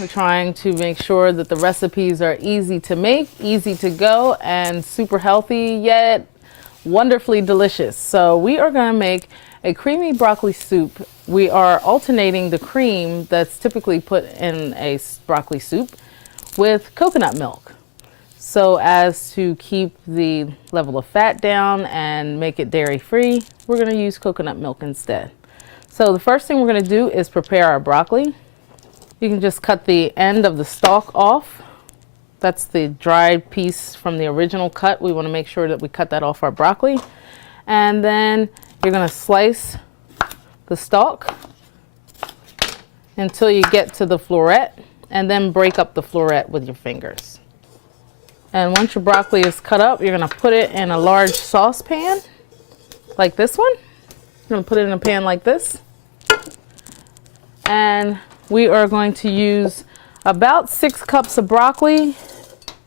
We're trying to make sure that the recipes are easy to make, easy to go, and super healthy, yet wonderfully delicious. So we are going to make a creamy broccoli soup. We are alternating the cream that's typically put in a broccoli soup with coconut milk, so as to keep the level of fat down and make it dairy free. We're going to use coconut milk instead. So the first thing we're going to do is prepare our broccoli. You can just cut the end of the stalk off. That's the dried piece from the original cut. We want to make sure that we cut that off our broccoli. And then you're going to slice the stalk until you get to the floret, and then break up the floret with your fingers. And once your broccoli is cut up, you're going to put it in a large saucepan like this one. You're going to put it in a pan like this. And we are going to use about 6 cups of broccoli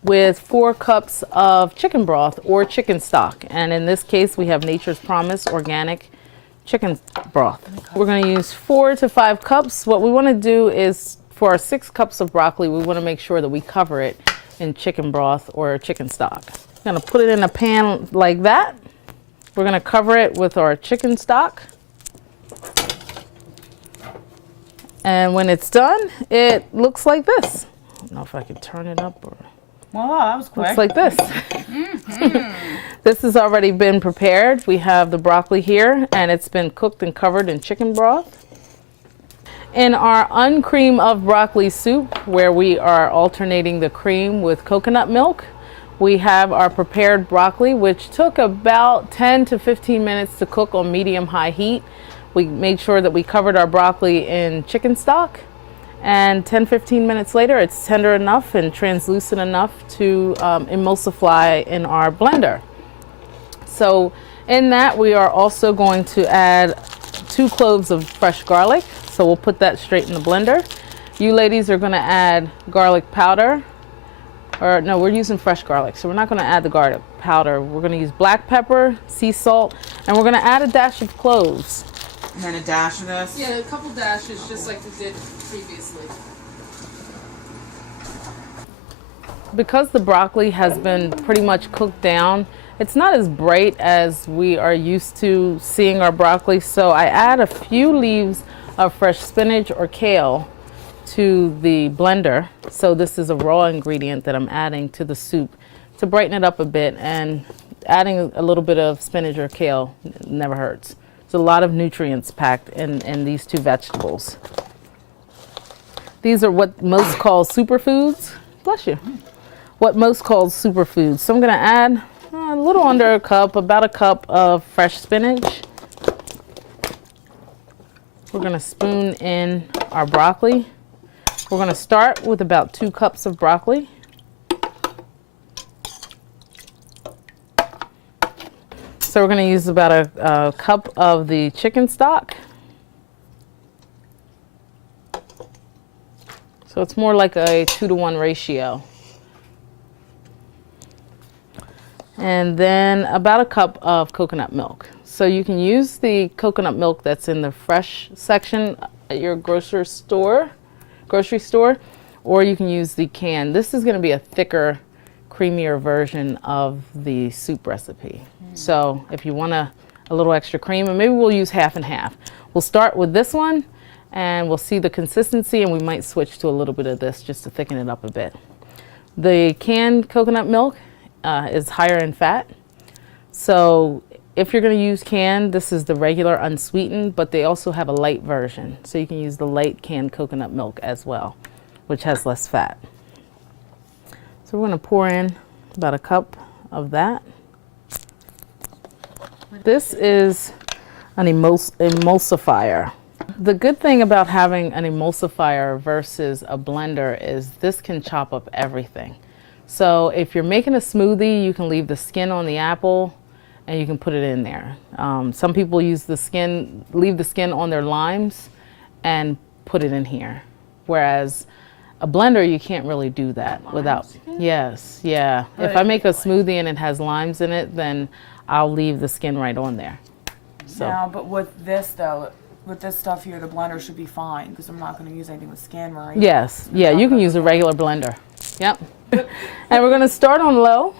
with 4 cups of chicken broth or chicken stock. And in this case, we have Nature's Promise organic chicken broth. We're going to use 4 to 5 cups. What we want to do is, for our 6 cups of broccoli, we want to make sure that we cover it in chicken broth or chicken stock. I'm going to put it in a pan like that. We're going to cover it with our chicken stock. And when it's done, it looks like this. I don't know if I can turn it up or... Wow, that was quick. Looks like this. This has already been prepared. We have the broccoli here, and it's been cooked and covered in chicken broth. In our uncream of broccoli soup, where we are alternating the cream with coconut milk, we have our prepared broccoli, which took about 10 to 15 minutes to cook on medium-high heat. We made sure that we covered our broccoli in chicken stock, and 10-15 minutes later, it's tender enough and translucent enough to emulsify in our blender. So in that, we are also going to add 2 cloves of fresh garlic. So we'll put that straight in the blender. You ladies are going to add garlic powder. Or no, we're using fresh garlic, so we're not going to add the garlic powder. We're going to use black pepper, sea salt, and we're going to add a dash of cloves. And then a dash of this? Yeah, a couple dashes, just like we did previously. Because the broccoli has been pretty much cooked down, it's not as bright as we are used to seeing our broccoli, so I add a few leaves of fresh spinach or kale to the blender. So this is a raw ingredient that I'm adding to the soup to brighten it up a bit, and adding a little bit of spinach or kale never hurts. There's a lot of nutrients packed in these 2 vegetables. These are what most call superfoods. Bless you. What most call superfoods. So I'm going to add a little under a cup, about a cup of fresh spinach. We're going to spoon in our broccoli. We're going to start with about 2 cups of broccoli. So we're going to use about a cup of the chicken stock. So it's more like a 2-to-1 ratio. And then about a cup of coconut milk. So you can use the coconut milk that's in the fresh section at your grocery store, or you can use the can. This is going to be a thicker, creamier version of the soup recipe. So if you want a little extra cream, and maybe we'll use half and half. We'll start with this one, and we'll see the consistency, and we might switch to a little bit of this just to thicken it up a bit. The canned coconut milk is higher in fat. So if you're going to use canned, this is the regular unsweetened, but they also have a light version. So you can use the light canned coconut milk as well, which has less fat. So we're going to pour in about a cup of that. This is an emulsifier. The good thing about having an emulsifier versus a blender is this can chop up everything. So if you're making a smoothie, you can leave the skin on the apple and you can put it in there. Some people use the skin, leave the skin on their limes and put it in here. Whereas a blender, you can't really do that without. Yes, yeah. If I make a smoothie and it has limes in it, then I'll leave the skin right on there. So. No, but with this though, with this stuff here, the blender should be fine because I'm not going to use anything with skin, right? Yes, yeah, you can use a regular blender. Yep. And we're going to start on low.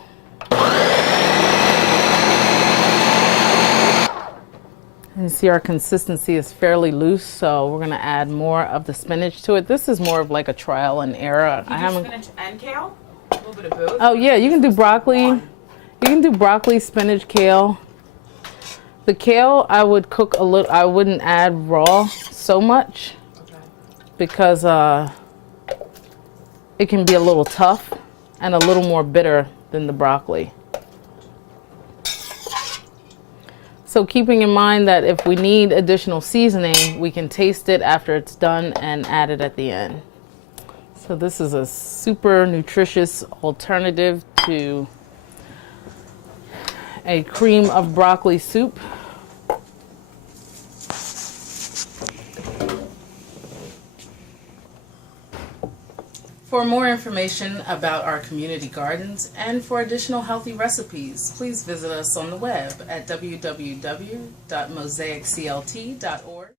And you see our consistency is fairly loose, so we're going to add more of the spinach to it. This is more of like a trial and error. You do spinach and kale? A little bit of both? Oh yeah, you can do broccoli. You can do broccoli, spinach, kale. The kale I would cook a little. I wouldn't add raw so much because it can be a little tough and a little more bitter than the broccoli. So keeping in mind that if we need additional seasoning, we can taste it after it's done and add it at the end. So this is a super nutritious alternative to a cream of broccoli soup. For more information about our community gardens and for additional healthy recipes, please visit us on the web at www.mosaicclt.org.